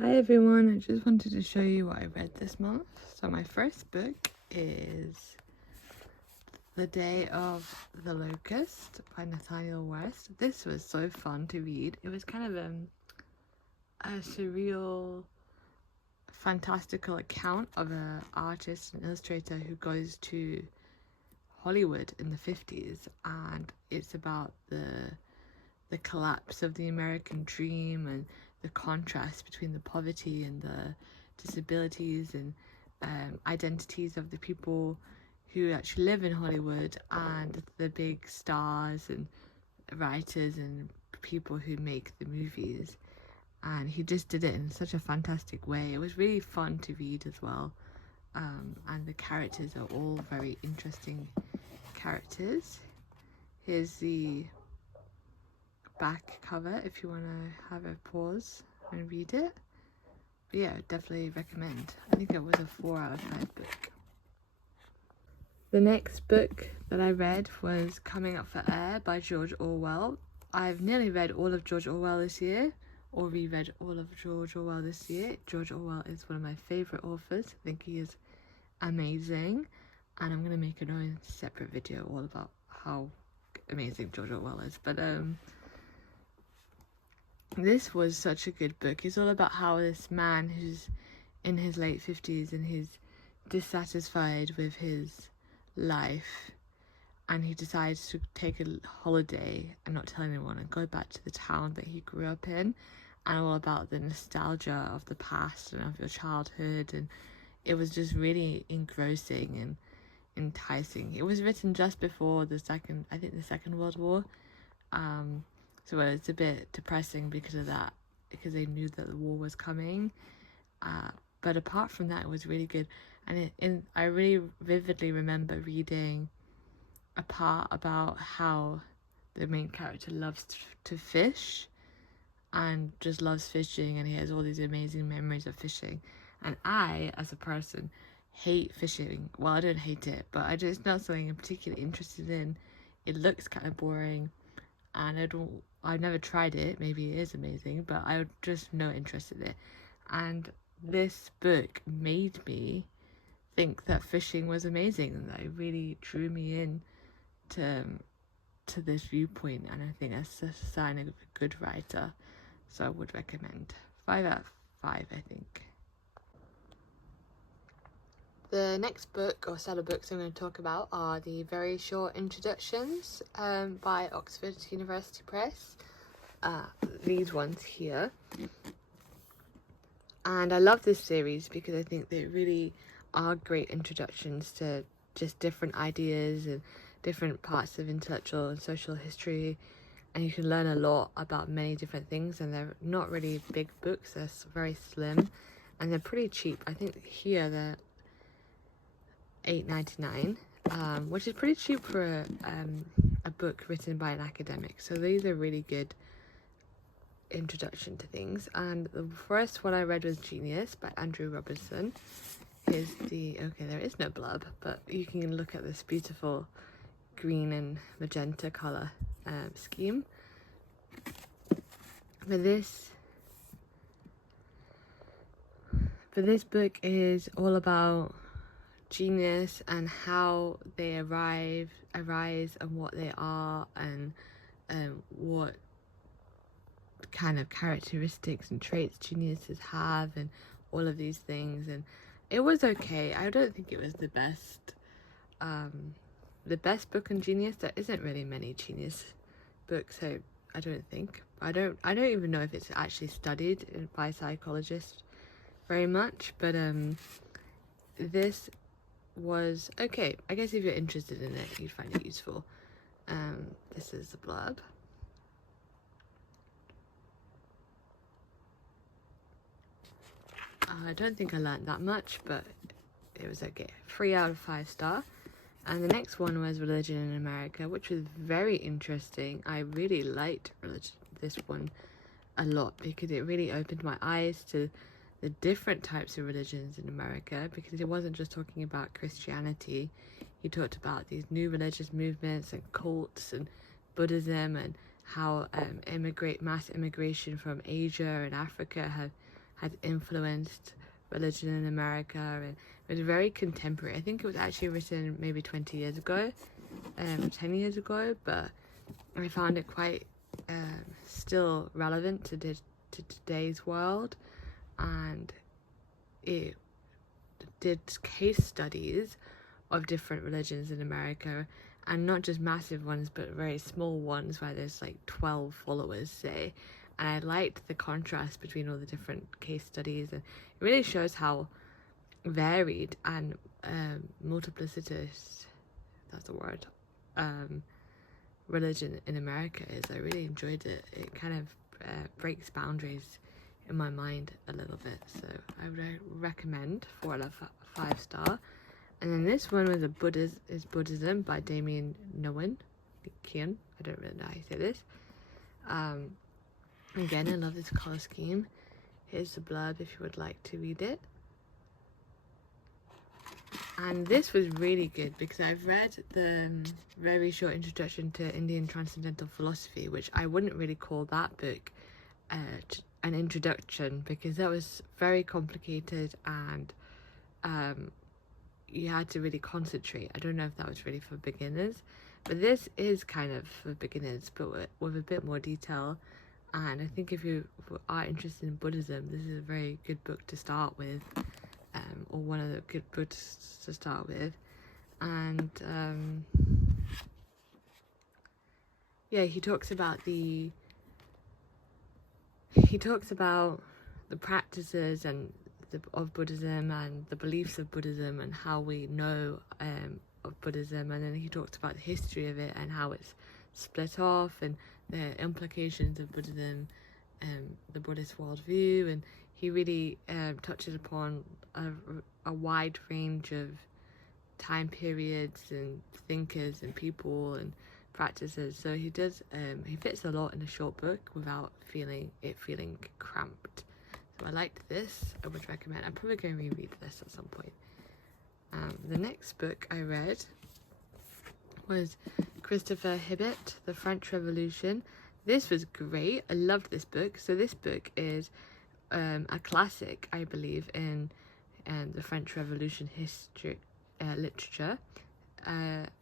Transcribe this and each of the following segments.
Hi everyone, I just wanted to show you what I read this month. So my first book is The Day of the Locust by Nathaniel West. This was so fun to read. It was kind of a surreal, fantastical account of an artist and illustrator who goes to Hollywood in the 50s, and it's about the collapse of the American dream and the contrast between the poverty and the disabilities and identities of the people who actually live in Hollywood and the big stars and writers and people who make the movies. And he just did it in such a fantastic way. It was really fun to read as well. And the characters are all very interesting characters. Here's the back cover if you want to have a pause and read it. But yeah, definitely recommend. I think it was a 4 out of 5 book. The next book that I read was Coming Up for Air by George Orwell. I've nearly read all of George Orwell this year, or reread all of George Orwell this year. George Orwell is one of my favourite authors. I think he is amazing, and I'm going to make another separate video all about how amazing George Orwell is. But this was such a good book. It's all about how this man who's in his late 50s and he's dissatisfied with his life, and he decides to take a holiday and not tell anyone and go back to the town that he grew up in, and all about the nostalgia of the past and of your childhood. And it was just really engrossing and enticing. It was written just before the second World War, so it's a bit depressing because of that, because they knew that the war was coming. But apart from that, it was really good. And I really vividly remember reading a part about how the main character loves to fish and just loves fishing, and he has all these amazing memories of fishing. And I, as a person, hate fishing. Well, I don't hate it, but it's not something I'm particularly interested in. It looks kind of boring, and I've never tried it. Maybe it is amazing, but I would just no interest in it. And this book made me think that fishing was amazing, and that it really drew me in to this viewpoint. And I think that's a sign of a good writer, so I would recommend. 5 out of 5, I think. The next book or set of books I'm going to talk about are the very short introductions by Oxford University Press. These ones here. And I love this series because I think they really are great introductions to just different ideas and different parts of intellectual and social history, and you can learn a lot about many different things. And they're not really big books, they're very slim, and they're pretty cheap. I think here they're $8.99, which is pretty cheap for a book written by an academic. So these are really good introduction to things. And the first one I read was Genius by Andrew Robinson. Here's there is no blurb, but you can look at this beautiful green and magenta color scheme. But this book is all about genius and how they arise and what they are, and what kind of characteristics and traits geniuses have, and all of these things. And it was okay. I don't think it was the best book on genius. There isn't really many genius books, so I don't think. I don't even know if it's actually studied by psychologists very much, but this was okay. I guess if you're interested in it, you'd find it useful. This is the blurb. I don't think I learned that much, but it was okay. 3 out of 5 star. And the next one was Religion in America, which was very interesting. I really liked this one a lot because it really opened my eyes to the different types of religions in America, because it wasn't just talking about Christianity. He talked about these new religious movements and cults and Buddhism, and how mass immigration from Asia and Africa had had influenced religion in America, and it was very contemporary. I think it was actually written maybe 20 years ago, or 10 years ago, but I found it quite still relevant to today's world, and it did case studies of different religions in America, and not just massive ones but very small ones where there's like 12 followers, say. And I liked the contrast between all the different case studies, and it really shows how varied and multiplicitous, that's the word, religion in America is. I really enjoyed it. It kind of breaks boundaries in my mind a little bit, so I would recommend 4 out of 5 star. And then this one was Buddhism by Damien Nguyen. I don't really know how you say this. Again, I love this color scheme. Here's the blurb if you would like to read it. And this was really good because I've read the very short introduction to Indian transcendental philosophy, which I wouldn't really call that book an introduction, because that was very complicated, and you had to really concentrate. I don't know if that was really for beginners, but this is kind of for beginners, but with a bit more detail. And I think if you are interested in Buddhism, this is a very good book to start with, or one of the good books to start with. And yeah, he talks about the practices of Buddhism and the beliefs of Buddhism and how we know of Buddhism, and then he talks about the history of it and how it's split off and the implications of Buddhism and the Buddhist worldview. And he really touches upon a wide range of time periods and thinkers and people and practices. So he fits a lot in a short book without feeling cramped. So I liked this. I would recommend. I'm probably going to reread this at some point. The next book I read was Christopher Hibbett, The French Revolution. This was great. I loved this book. So this book is a classic, I believe, in the French Revolution history literature,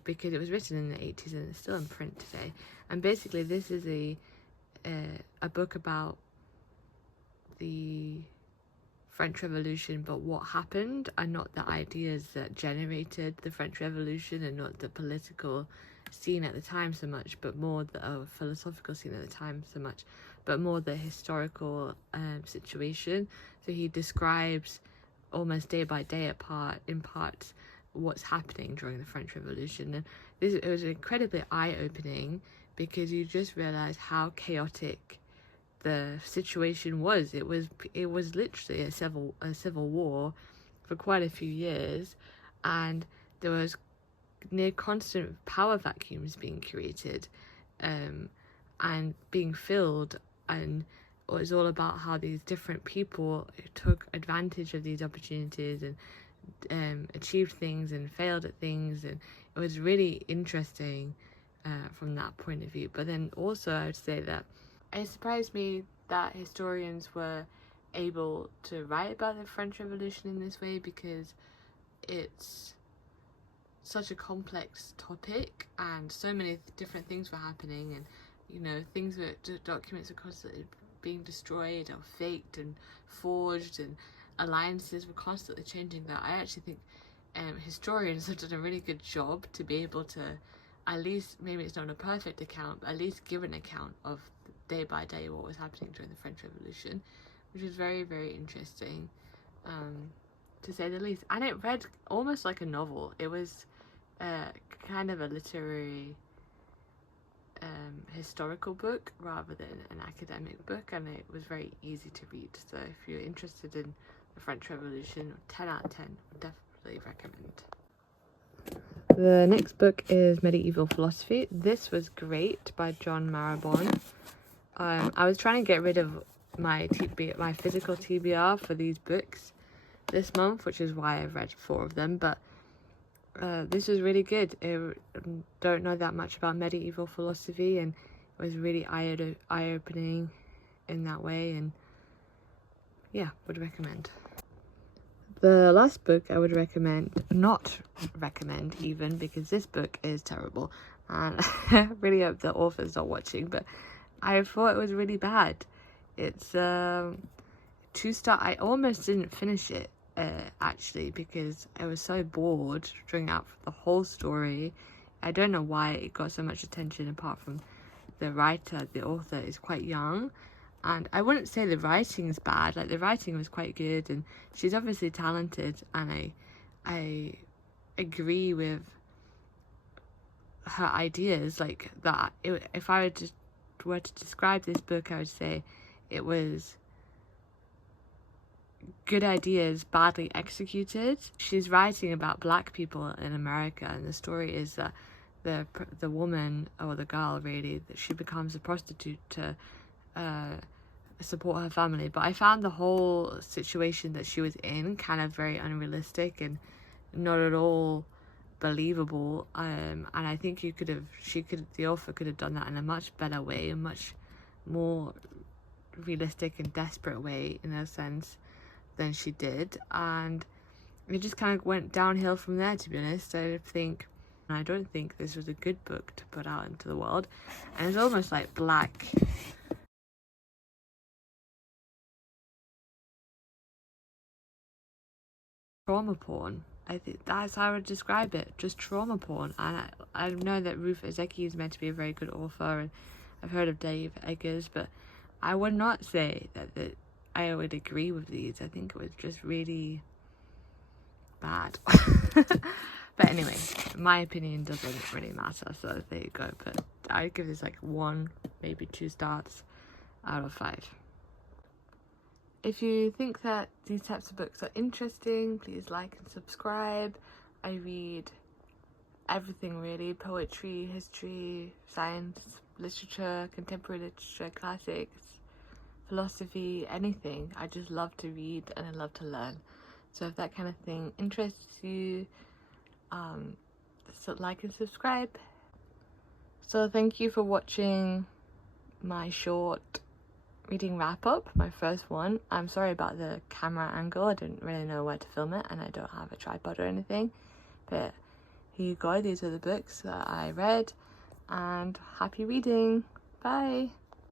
because it was written in the 80s and it's still in print today. And basically this is a book about the French Revolution, but what happened, and not the ideas that generated the French Revolution, and not the political scene at the time so much, but more the philosophical scene at the time so much, but more the historical situation. So he describes almost day by day in parts what's happening during the French Revolution. And it was incredibly eye-opening, because you just realize how chaotic the situation was. It was literally a civil war for quite a few years, and there was near constant power vacuums being created and being filled, and it was all about how these different people took advantage of these opportunities and achieved things and failed at things. And it was really interesting from that point of view. But then also I would say that it surprised me that historians were able to write about the French Revolution in this way, because it's such a complex topic and so many different things were happening, and documents were constantly being destroyed or faked and forged, and alliances were constantly changing, that I actually think historians have done a really good job to be able to, at least, maybe it's not a perfect account, but at least give an account of day by day what was happening during the French Revolution, which was very, very interesting, to say the least. And it read almost like a novel. It was kind of a literary historical book rather than an academic book, and it was very easy to read. So if you're interested in the French Revolution, 10 out of 10, would definitely recommend. The next book is Medieval Philosophy. This was great, by John Marrabon. I was trying to get rid of my physical TBR for these books this month, which is why I've read 4 of them, but this was really good. I don't know that much about medieval philosophy, and it was really eye-opening in that way, and yeah, would recommend. The last book I would not recommend even, because this book is terrible, and I really hope the author's not watching, but I thought it was really bad. It's 2-star. I almost didn't finish it actually, because I was so bored during out the whole story. I don't know why it got so much attention, apart from the author is quite young. And I wouldn't say the writing's bad. Like, the writing was quite good, and she's obviously talented, and I agree with her ideas. Like, that if I were to describe this book, I would say it was good ideas badly executed. She's writing about black people in America, and the story is that the woman, or the girl really, that she becomes a prostitute to support her family. But I found the whole situation that she was in kind of very unrealistic and not at all believable, and I think the author could have done that in a much better way, a much more realistic and desperate way, in a sense, than she did. And it just kind of went downhill from there, to be honest. I don't think this was a good book to put out into the world, and it's almost like black trauma porn. I think that's how I would describe it, just trauma porn. And I know that Ruth Ozeki is meant to be a very good author, and I've heard of Dave Eggers, but I would not say that I would agree with these. I think it was just really bad. But anyway, my opinion doesn't really matter, so there you go. But I'd give this like 1, maybe 2 stars out of 5. If you think that these types of books are interesting, please like and subscribe. I read everything really: poetry, history, science, literature, contemporary literature, classics, philosophy, anything. I just love to read and I love to learn. So if that kind of thing interests you, so like and subscribe. So thank you for watching my short reading wrap up, my first one. I'm sorry about the camera angle. I didn't really know where to film it, and I don't have a tripod or anything, but here you go. These are the books that I read, and happy reading. Bye.